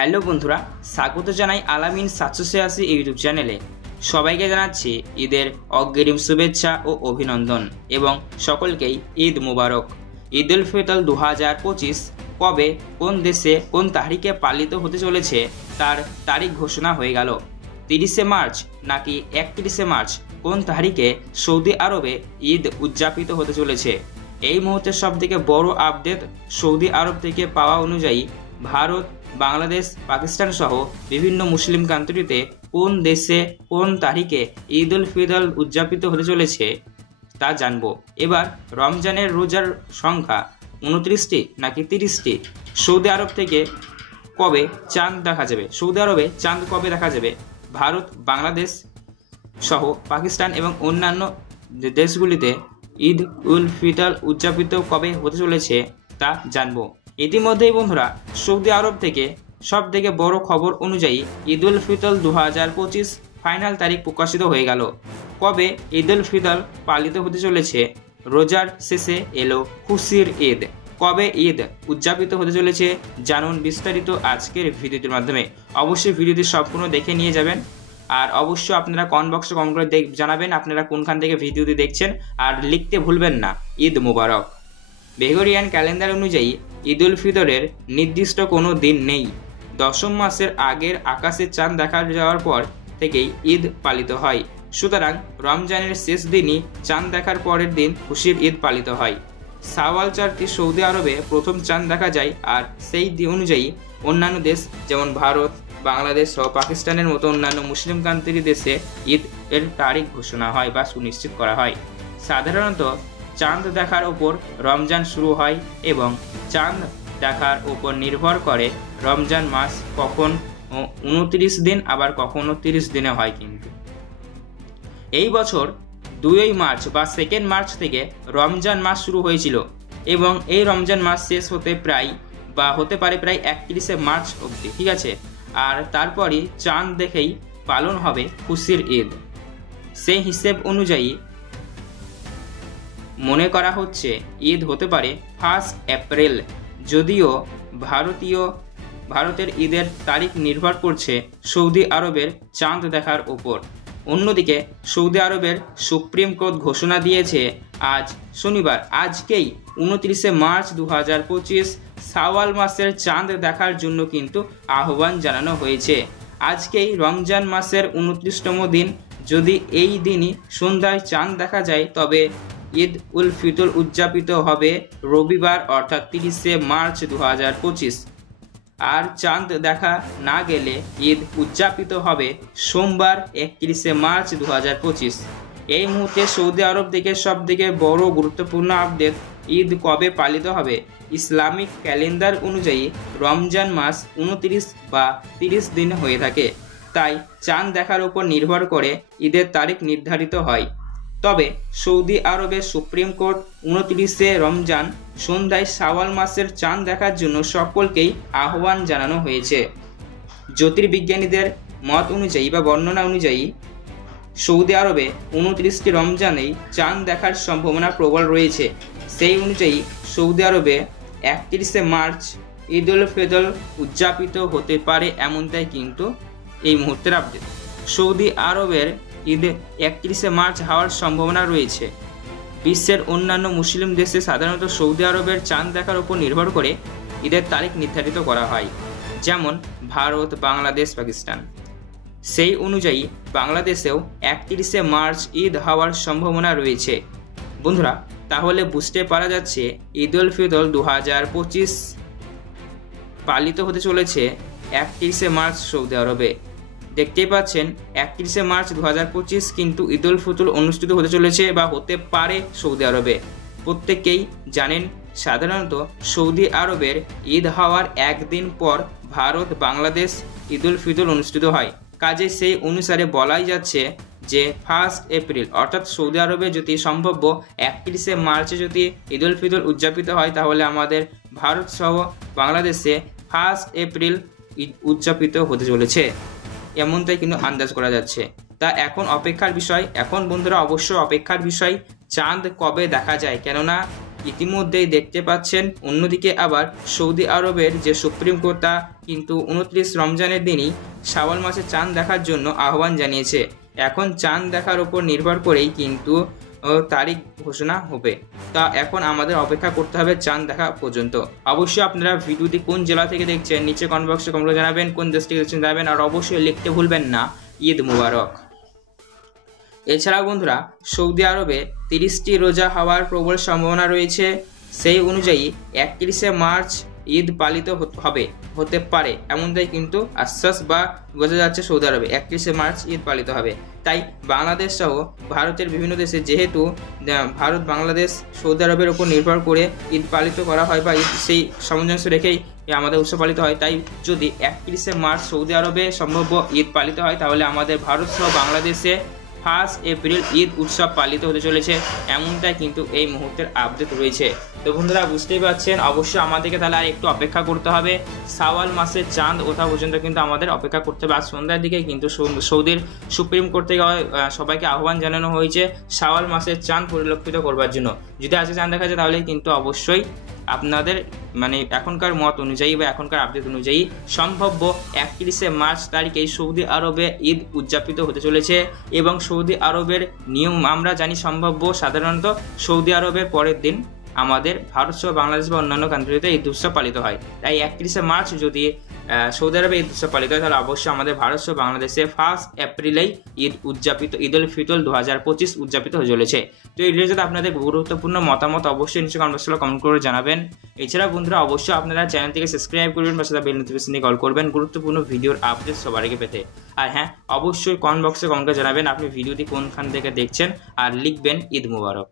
Hello বন্ধুরা, স্বাগত জানাই আলামিন 786 ইউটিউব চ্যানেলে। সবাইকে জানাচ্ছি ঈদের অগ্রিম শুভেচ্ছা ও অভিনন্দন এবং সকলকেই ঈদ মুবারক। ঈদ উল ফিতর 2025 কবে, কোন দেশে, কোন তারিখে পালিত হতে চলেছে তার তারিখ ঘোষণা হয়ে গেল। 30শে মার্চ নাকি 31শে মার্চ, কোন তারিখে সৌদি আরবে ঈদ উদযাপিত হতে চলেছে? এই মুহূর্তে সবথেকে বড় আপডেট সৌদি আরব থেকে পাওয়া অনুযায়ী ভারত, বাংলাদেশ, পাকিস্তান সহ বিভিন্ন মুসলিম কান্ট্রিতে কোন দেশে কোন তারিখে ঈদ উল ফিতর উদযাপিত হতে চলেছে তা জানবো। এবার রমজানের রোজার সংখ্যা 29টি নাকি 30টি? সৌদি আরব থেকে কবে চাঁদ দেখা যাবে? সৌদি আরবে চাঁদ কবে দেখা যাবে? ভারত, বাংলাদেশ সহ পাকিস্তান এবং অন্যান্য দেশগুলিতে ঈদ উল ফিতর উদযাপিত কবে হতে চলেছে তা জানবো। ইতিমধ্যেই বন্ধুরা, সৌদি আরব থেকে সব থেকে বড় খবর অনুযায়ী ঈদ উল ফিতর 2025 ফাইনাল তারিখ প্রকাশিত হয়ে গেল। কবে ঈদ উল ফিতর পালিত হতে চলেছে? রোজার শেষে এলো খুশির ঈদ। কবে ঈদ উদযাপিত হতে চলেছে জানুন বিস্তারিত আজকের ভিডিওটির মাধ্যমে। অবশ্যই ভিডিওটি সম্পূর্ণ দেখে নিয়ে যাবেন, আর অবশ্যই আপনারা কমেন্ট বক্সে কমেন্ট করে জানাবেন আপনারা কোনখান থেকে ভিডিওটি দেখছেন, আর লিখতে ভুলবেন না ঈদ মুবারক। গ্রেগরিয়ান ক্যালেন্ডার অনুযায়ী ঈদ উল ফিতরের নির্দিষ্ট কোনো দিন নেই। 10ম মাসের আগের আকাশে চাঁদ দেখা যাওয়ার পর থেকেই ঈদ পালিত হয়। সুতরাং রমজানের শেষ দিনই চাঁদ দেখার পরের দিন খুশির ঈদ পালিত হয়। শাওয়াল চাঁদটি সৌদি আরবে প্রথম চাঁদ দেখা যায়, আর সেই দিন অনুযায়ী অন্যান্য দেশ যেমন ভারত, বাংলাদেশ সহ পাকিস্তানের মতো অন্যান্য মুসলিম কান্ট্রি দেশে ঈদ এর তারিখ ঘোষণা হয় বা সুনিশ্চিত করা হয়। সাধারণত চাঁদ দেখার ওপর রমজান শুরু হয় এবং চাঁদ দেখার ওপর নির্ভর করে রমজান মাস কখন 29 দিন আবার কখনো 30 দিনে হয়। কিন্তু এই বছর 2 মার্চ বা 2 মার্চ থেকে রমজান মাস শুরু হয়েছিল এবং এই রমজান মাস শেষ হতে হতে পারে প্রায় 31শে মার্চ অবধি, ঠিক আছে। আর তারপরই চাঁদ দেখেই পালন হবে খুশির ঈদ। সেই হিসেব অনুযায়ী মনে করা হচ্ছে ঈদ হতে পারে 1 এপ্রিল। যদিও ভারতের ঈদের তারিখ নির্ভর করছে সৌদি আরবের চাঁদ দেখার ওপর। অন্যদিকে সৌদি আরবের সুপ্রিম কোর্ট ঘোষণা দিয়েছে আজ শনিবার, আজকেই 29শে মার্চ 2025 শাওয়াল মাসের চাঁদ দেখার জন্য কিন্তু আহ্বান জানানো হয়েছে। আজকেই রমজান মাসের 29তম দিন। যদি এই দিনই সন্ধ্যায় চাঁদ দেখা যায় তবে ঈদ উল ফিতর উদযাপিত হবে রবিবার অর্থাৎ 30শে মার্চ 2025। আর চাঁদ দেখা না গেলে ঈদ উদযাপিত হবে সোমবার 31শে মার্চ 2025। এই মুহূর্তে সৌদি আরব থেকে সবথেকে বড় গুরুত্বপূর্ণ আপডেট, ঈদ কবে পালিত হবে? ইসলামিক ক্যালেন্ডার অনুযায়ী রমজান মাস 29 বা 30 দিন হয়ে থাকে, তাই চাঁদ দেখার উপর নির্ভর করে ঈদের তারিখ নির্ধারিত হয়। তবে সৌদি আরবের সুপ্রিম কোর্ট 29শে রমজান সন্ধ্যায় শাওয়াল মাসের চাঁদ দেখার জন্য সকলকেই আহ্বান জানানো হয়েছে। জ্যোতির্বিজ্ঞানীদের মত অনুযায়ী বা বর্ণনা অনুযায়ী সৌদি আরবে 29টি রমজানেই চাঁদ দেখার সম্ভাবনা প্রবল রয়েছে। সেই অনুযায়ী সৌদি আরবে 31শে মার্চ ঈদ উল ফিতর উদযাপিত হতে পারে, এমনটাই কিন্তু এই মুহূর্তের আপডেট। সৌদি আরবের ঈদ 31শে মার্চ হওয়ার সম্ভাবনা রয়েছে। বিশ্বের অন্যান্য মুসলিম দেশে সাধারণত সৌদি আরবের চাঁদ দেখার উপর নির্ভর করে ঈদের তারিখ নির্ধারিত করা হয়, যেমন ভারত, বাংলাদেশ, পাকিস্তান। সেই অনুযায়ী বাংলাদেশেও 31শে মার্চ ঈদ হওয়ার সম্ভাবনা রয়েছে। বন্ধুরা, তাহলে বুঝতে পারা যাচ্ছে ঈদ উল ফিতর 2025 পালিত হতে চলেছে 31শে মার্চ সৌদি আরবে। দেখতেই পাচ্ছেন 31শে মার্চ 2025 কিন্তু ঈদ উল ফিতর অনুষ্ঠিত হতে চলেছে বা হতে পারে সৌদি আরবে। প্রত্যেকেই জানেন সাধারণত সৌদি আরবের ঈদ হওয়ার একদিন পর ভারত, বাংলাদেশ ঈদ উল ফিতর অনুষ্ঠিত হয়। কাজে সেই অনুসারে বলাই যাচ্ছে যে 1 এপ্রিল অর্থাৎ সৌদি আরবে যদি সম্ভাব্য 31শে মার্চে যদি ঈদ উল ফিতর উদযাপিত হয় তাহলে আমাদের ভারত সহ বাংলাদেশে 1 এপ্রিল ঈদ উদযাপিত হতে চলেছে, এমনটাই কিন্তু আন্দাজ করা যাচ্ছে। তা এখন অপেক্ষার বিষয়, এখন বন্ধুরা অবশ্যই অপেক্ষার বিষয় চাঁদ কবে দেখা যায়, কেননা ইতিমধ্যেই দেখতে পাচ্ছেন। অন্যদিকে আবার সৌদি আরবের যে সুপ্রিম কোর্ট তা কিন্তু 29 রমজানের দিনই শাওয়াল মাসে চাঁদ দেখার জন্য আহ্বান জানিয়েছে। এখন চাঁদ দেখার উপর নির্ভর করেই কিন্তু তারিখ ঘোষণা হবে। তা এখন আমাদের অপেক্ষা করতে হবে চাঁদ দেখা পর্যন্ত। অবশ্যই আপনারা ভিডিওটি কোন জেলা থেকে দেখছেন নিচে কমেন্ট বক্সে কমেন্ট করে জানাবেন, কোন দেশ থেকে দেখছেন জানাবেন, আর অবশ্যই লিখতে ভুলবেন না ঈদ মুবারক। এছাড়াও বন্ধুরা, সৌদি আরবে 30টি রোজা হওয়ার প্রবল সম্ভাবনা রয়েছে। সেই অনুযায়ী 31শে মার্চ ঈদ পালিত হতে পারে, এমনটাই কিন্তু আশ্বাস বা বোঝা যাচ্ছে সৌদি আরবে 31শে মার্চ ঈদ পালিত হবে। তাই বাংলাদেশ সহ ভারতের বিভিন্ন দেশে, যেহেতু ভারত বাংলাদেশ সৌদি আরবের উপর নির্ভর করে ঈদ পালিত করা হয় বা ঈদ সেই সামঞ্জস্য রেখেই আমাদের উৎসব পালিত হয়, তাই যদি 31শে মার্চ সৌদি আরবে সম্ভাব্য ঈদ পালিত হয়, তাহলে আমাদের ভারত সহ বাংলাদেশে 1 এপ্রিল ঈদ উৎসব পালিত হতে চলেছে, এমনটাই কিন্তু এই মুহূর্তের আপডেট রয়েছে। তো বন্ধুরা, বুঝতেই পারছেন, অবশ্যই আমাদেরকে তাহলে আর একটু অপেক্ষা করতে হবে। শাওয়াল মাসের চাঁদ ওঠা পর্যন্ত কিন্তু আমাদের অপেক্ষা করতে হবে। আজ সন্ধ্যার দিকে কিন্তু সৌদির সুপ্রিম কোর্ট থেকে সবাইকে আহ্বান জানানো হয়েছে শাওয়াল মাসের চাঁদ পরিলক্ষিত করবার জন্য। যদি আজকে চাঁদ দেখা যায়, তাহলে কিন্তু অবশ্যই আপনাদের এখনকার মত অনুযায়ী বা এখনকার আপডেট অনুযায়ী সম্ভাব্য 31শে মার্চ তারিখে সৌদি আরবে ঈদ উদযাপিত হতে চলেছে। এবং সৌদি আরবের নিয়ম আমরা জানি, সম্ভাব্য সাধারণত সৌদি আরবের পরের দিন আমাদের ভারত সহ বাংলাদেশ বা অন্যান্য কান্ট্রিতে ঈদ উৎসব পালিত হয়। তাই 31শে মার্চ যদি সৌদি আরবে ঈদ উৎসব পালিত হয়, তাহলে অবশ্যই আমাদের ভারত সহ বাংলাদেশে 1 এপ্রিলেই ঈদ উল ফিতর 2025 উদযাপিত হয়ে চলেছে। তো এই রিলেটেড আপনাদের গুরুত্বপূর্ণ মতামত অবশ্যই নিচে কমেন্ট বক্সে কমেন্ট করে জানাবেন। এছাড়া বন্ধুরা, অবশ্যই আপনারা চ্যানেলটিকে সাবস্ক্রাইব করবেন বা সেটা বেল নোটিফিকেশন দিয়ে কল করবেন গুরুত্বপূর্ণ ভিডিওর আপডেট সবার আগে পেতে। আর হ্যাঁ, অবশ্যই কমেন্ট বক্সে কমেন্ট করে জানাবেন আপনি ভিডিওটি কোনখান থেকে দেখছেন, আর লিখবেন ঈদ মুবারক।